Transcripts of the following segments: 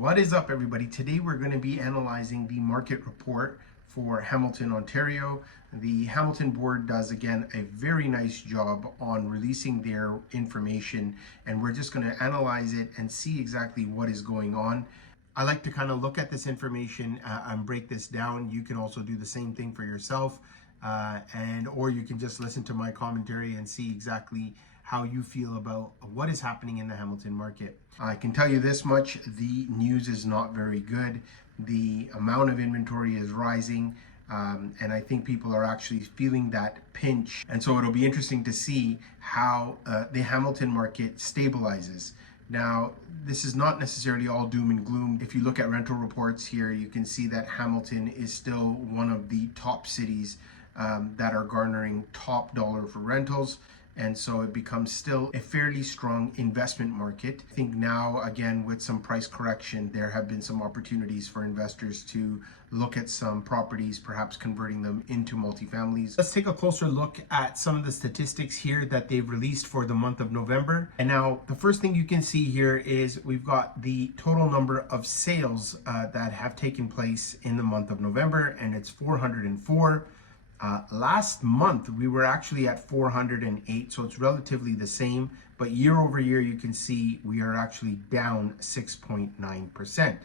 What is up, everybody? Today we're going to be analyzing the market report for Hamilton, Ontario. The Hamilton board does, again, a very nice job on releasing their information, and we're just going to analyze it and see exactly what is going on. I like to kind of look at this information and break this down. You can also do the same thing for yourself, or you can just listen to my commentary and see exactly how you feel about what is happening in the Hamilton market. I can tell you this much: the news is not very good. The amount of inventory is rising, and I think people are actually feeling that pinch. And so it'll be interesting to see how the Hamilton market stabilizes. Now, this is not necessarily all doom and gloom. If you look at rental reports here, you can see that Hamilton is still one of the top cities that are garnering top dollar for rentals. And so it becomes still a fairly strong investment market. I think now, again, with some price correction, there have been some opportunities for investors to look at some properties, perhaps converting them into multifamilies. Let's take a closer look at some of the statistics here that they've released for the month of November. And now the first thing you can see here is we've got the total number of sales that have taken place in the month of November, and it's 404. Last month we were actually at 408, so it's relatively the same, but year over year you can see we are actually down 6.9%.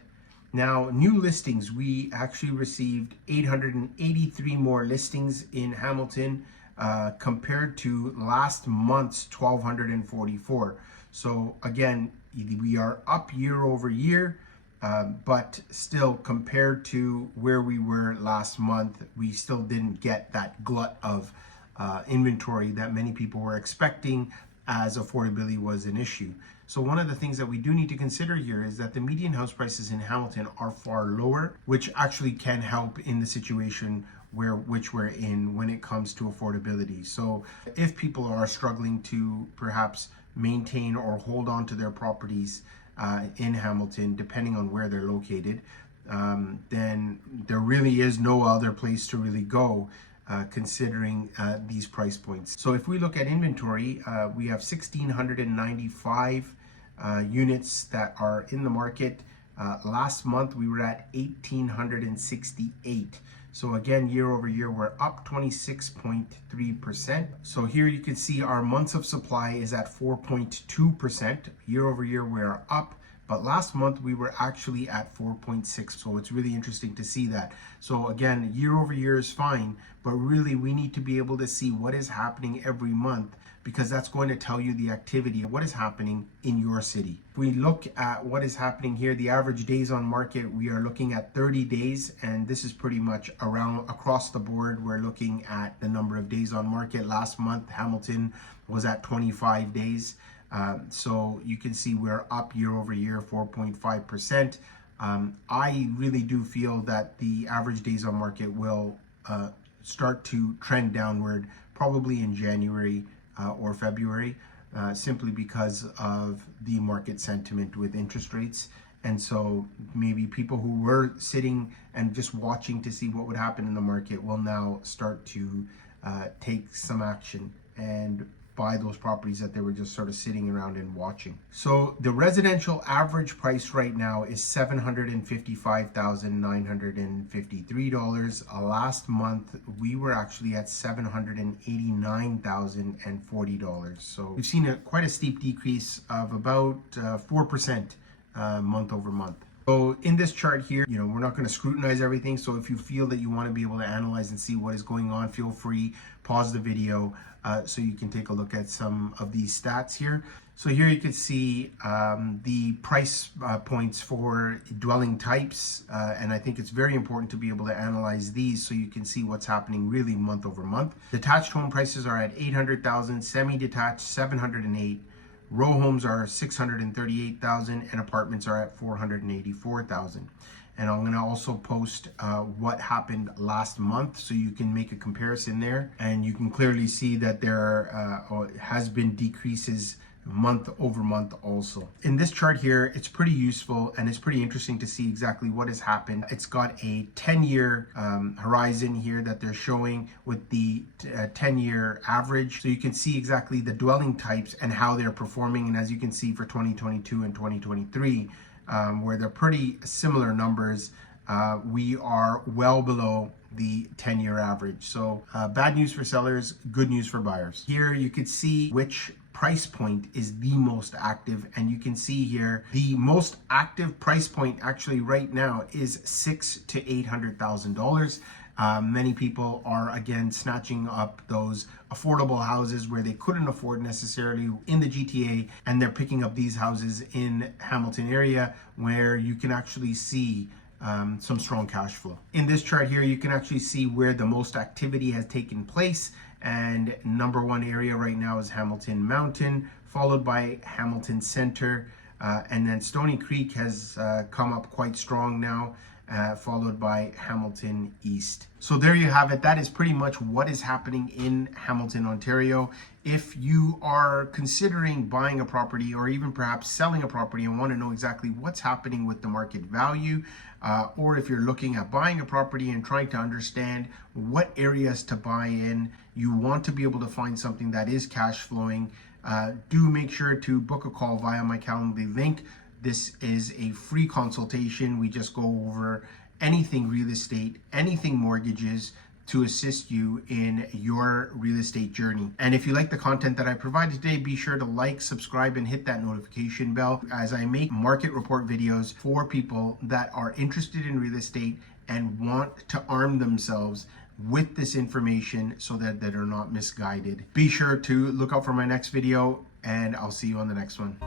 Now, new listings, we actually received 883 more listings in Hamilton compared to last month's 1244. So again, we are up year over year. But still, compared to where we were last month, we still didn't get that glut of inventory that many people were expecting, as affordability was an issue. So one of the things that we do need to consider here is that the median house prices in Hamilton are far lower, which actually can help in the situation which we're in when it comes to affordability. So if people are struggling to perhaps maintain or hold on to their properties in Hamilton, depending on where they're located, then there really is no other place to really go considering these price points. So if we look at inventory, we have 1,695 units that are in the market. Last month we were at 1,868. So again, year over year, we're up 26.3%. So here you can see our months of supply is at 4.2%. Year over year, we're up. But last month we were actually at 4.6. So it's really interesting to see that. So again, year over year is fine, but really we need to be able to see what is happening every month, because that's going to tell you the activity of what is happening in your city. If we look at what is happening here, the average days on market, we are looking at 30 days, and this is pretty much around across the board. We're looking at the number of days on market. Last month, Hamilton was at 25 days. So you can see we're up year over year, 4.5%. I really do feel that the average days on market will start to trend downward probably in January or February, simply because of the market sentiment with interest rates. And so maybe people who were sitting and just watching to see what would happen in the market will now start to take some action and buy those properties that they were just sort of sitting around and watching. So the residential average price right now is $755,953. Last month we were actually at $789,040. So we've seen quite a steep decrease of about 4% month over month. So in this chart here, we're not going to scrutinize everything. So if you feel that you want to be able to analyze and see what is going on, feel free, pause the video so you can take a look at some of these stats here. So here you can see the price points for dwelling types. And I think it's very important to be able to analyze these so you can see what's happening really month over month. Detached home prices are at 800,000, semi-detached 708. Row homes are 638,000, and apartments are at 484,000. And I'm going to also post what happened last month so you can make a comparison there, and you can clearly see that there has been decreases month over month also. In this chart here, it's pretty useful and it's pretty interesting to see exactly what has happened. It's got a 10-year horizon here that they're showing with the 10-year average. So you can see exactly the dwelling types and how they're performing. And as you can see for 2022 and 2023, where they're pretty similar numbers, we are well below the 10-year average. So bad news for sellers, good news for buyers. Here you could see which price point is the most active, and you can see here the most active price point actually right now is $600,000 to $800,000. Many people are again snatching up those affordable houses where they couldn't afford necessarily in the GTA, and they're picking up these houses in Hamilton area where you can actually see some strong cash flow. In this chart here, you can actually see where the most activity has taken place, and number one area right now is Hamilton Mountain, followed by Hamilton Center, and then Stony Creek has come up quite strong now, followed by Hamilton East. So there you have it. That is pretty much what is happening in Hamilton, Ontario. If you are considering buying a property or even perhaps selling a property and want to know exactly what's happening with the market value, or if you're looking at buying a property and trying to understand what areas to buy in, you want to be able to find something that is cash flowing, do make sure to book a call via my Calendly link. This is a free consultation. We just go over anything real estate, anything mortgages, to assist you in your real estate journey. And if you like the content that I provided today, be sure to like, subscribe, and hit that notification bell as I make market report videos for people that are interested in real estate and want to arm themselves with this information so that they're not misguided. Be sure to look out for my next video, and I'll see you on the next one.